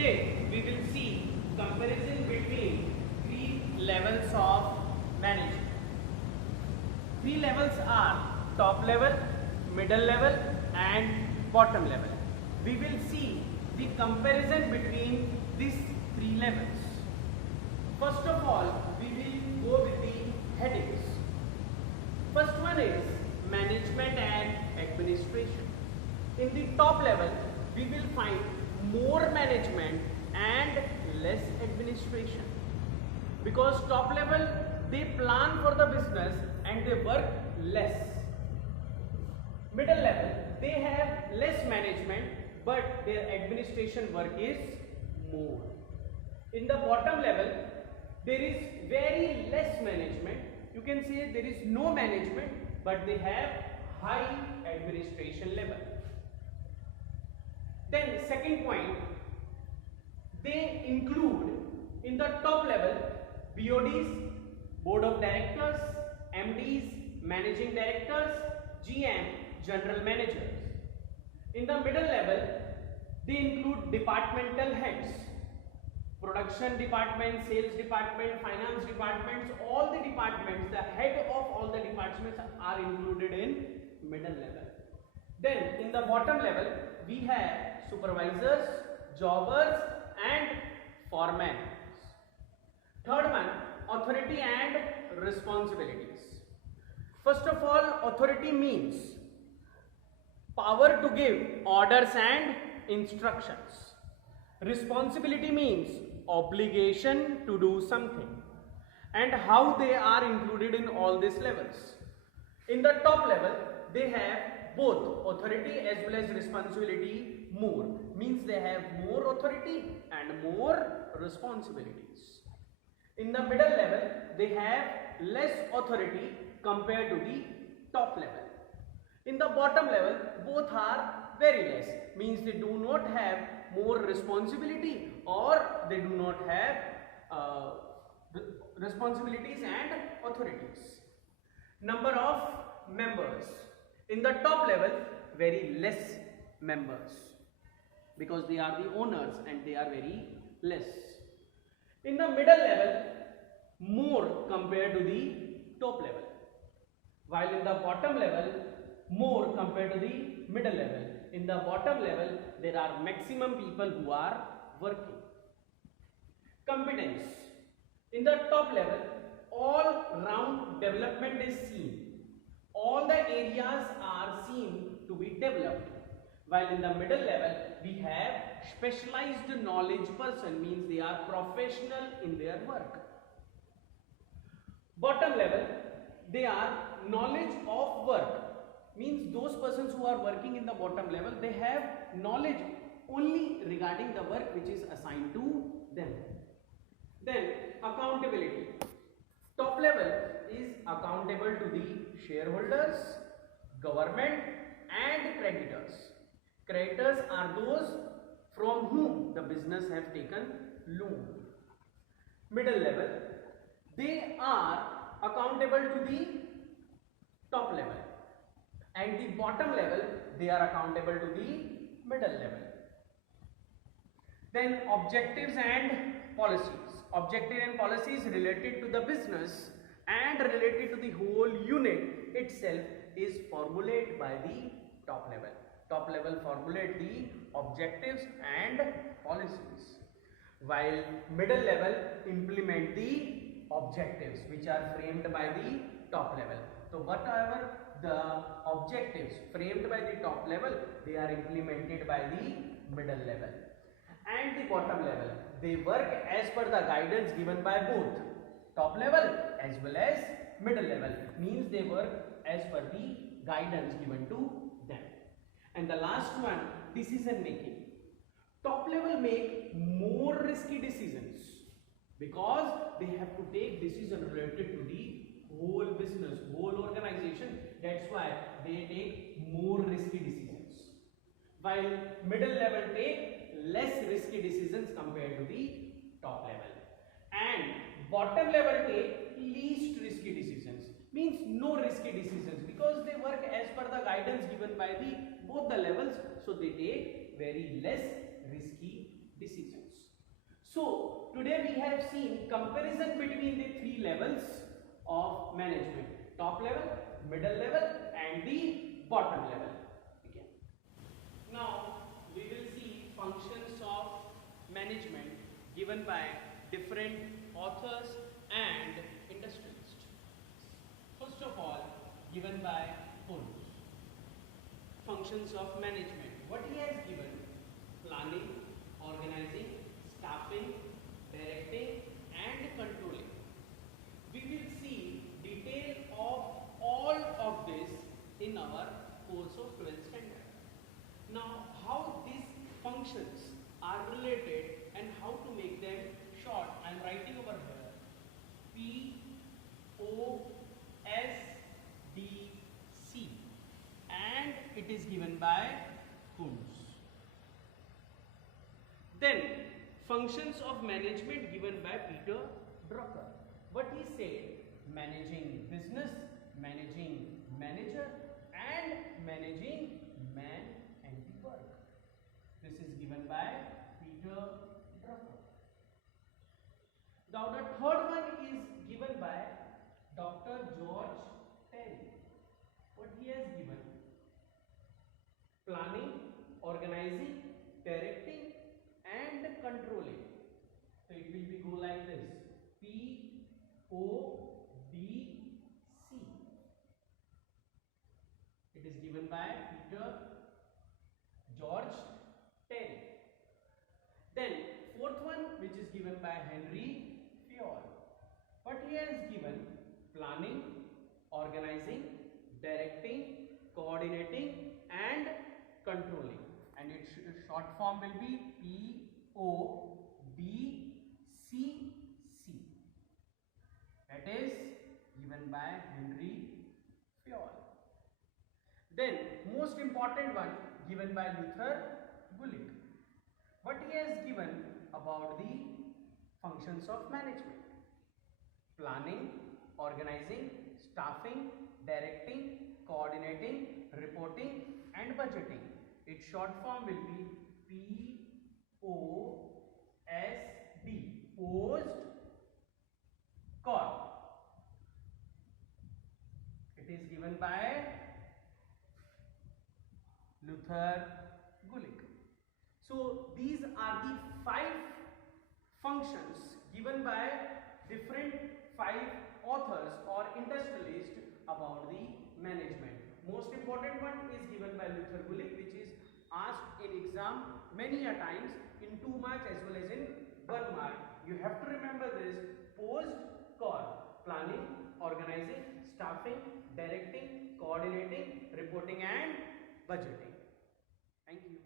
Today we will see comparison between three levels of management. Three levels are top level, middle level and bottom level. We will see the comparison between these three levels. First of all, we will go with the headings. First one is management and administration. In the top level, we will find more management and less administration. Because top level, they plan for the business and they work less. Middle level, they have less management but their administration work is more. In the bottom level, there is very less management. You can say there is no management but they have high administration level. Then second point, they include in the top level BODs, board of directors, MDs, managing directors, GM, general managers. In the middle level, they include departmental heads, production department, sales department, finance departments, all the departments, the head of all the departments are included in middle level. Then in the bottom level, we have supervisors, jobbers and foremen. Third one, authority and responsibilities. First of all, authority means power to give orders and instructions. Responsibility means obligation to do something, and how they are included in all these levels. In the top level, they have both authority as well as responsibility more, means they have more authority and more responsibilities. In the middle level, they have less authority compared to the top level. In the bottom level, both are very less, means they do not have more responsibility or they do not have responsibilities and authorities. Number of members. In the top level, very less members because they are the owners and they are very less. In the middle level, more compared to the top level, while in the bottom level, more compared to the middle level. In the bottom level, there are maximum people who are working. Competence. In the top level, all round development is seen. All the areas are seen to be developed. While in the middle level, we have specialized knowledge person, means they are professional in their work. Bottom level, they are knowledge of work, means those persons who are working in the bottom level, they have knowledge only regarding the work which is assigned to them. Then accountability. Top level is accountable to the shareholders, government and creditors. Creditors are those from whom the business have taken loan. Middle level, they are accountable to the top level, and the bottom level, they are accountable to the middle level. Then objectives and policies. Objective and policies related to the business and related to the whole unit itself is formulated by the top level. Top level formulate the objectives and policies, while middle level implement the objectives which are framed by the top level. So whatever the objectives framed by the top level, they are implemented by the middle level. And the bottom level, they work as per the guidance given by both top level as well as middle level, means they work as per the guidance given to them. And the last one, decision making. Top level make more risky decisions because they have to take decision related to the whole business, whole organization. That's why they take more risky decisions, while middle level take less risky decisions compared to the top level, and bottom level take least risky decisions, means no risky decisions, because they work as per the guidance given by the both the levels, so they take very less risky decisions. So today we have seen comparison between the three levels of management: top level, middle level and the bottom level. Okay. Now we will see functions of management given by different authors and industrialists. First of all, given by Holmes. Functions of management. What he has given: planning, organizing, staffing, directing and controlling. We will see detail of all of this in our course of 12th standard. Now, how these functions are related and how to make them short, I am writing over here: P O S D C, and it is given by Holmes. Then functions of management given by Peter Drucker. What he said: managing business, managing manager and managing man and the work. This is given by Peter Drucker. Now the third one is given by Dr. George Terry. What he has given: planning, organizing, directing and controlling. So it will be go like this: P O D C. It is given by Peter George Terry. Then fourth one, which is given by Henry Fayol. What he has given: planning, organizing, directing, coordinating and controlling, and its short form will be PODCC. That is given by Henry Fayol. Then most important one given by Luther Gulick. What he has given about the functions of management: planning, organizing, staffing, directing, coordinating, reporting and budgeting. Its short form will be POSD, posed call. It is given by Luther Gulick. So these are the 5 functions given by different 5 authors or industrialists about the management. Most important one is given by Luther Gulick, which is asked in exam many a times in 2 marks as well as in 1 mark. You have to remember this: posed call, planning, organizing, staffing, directing, coordinating, reporting and budgeting. Thank you.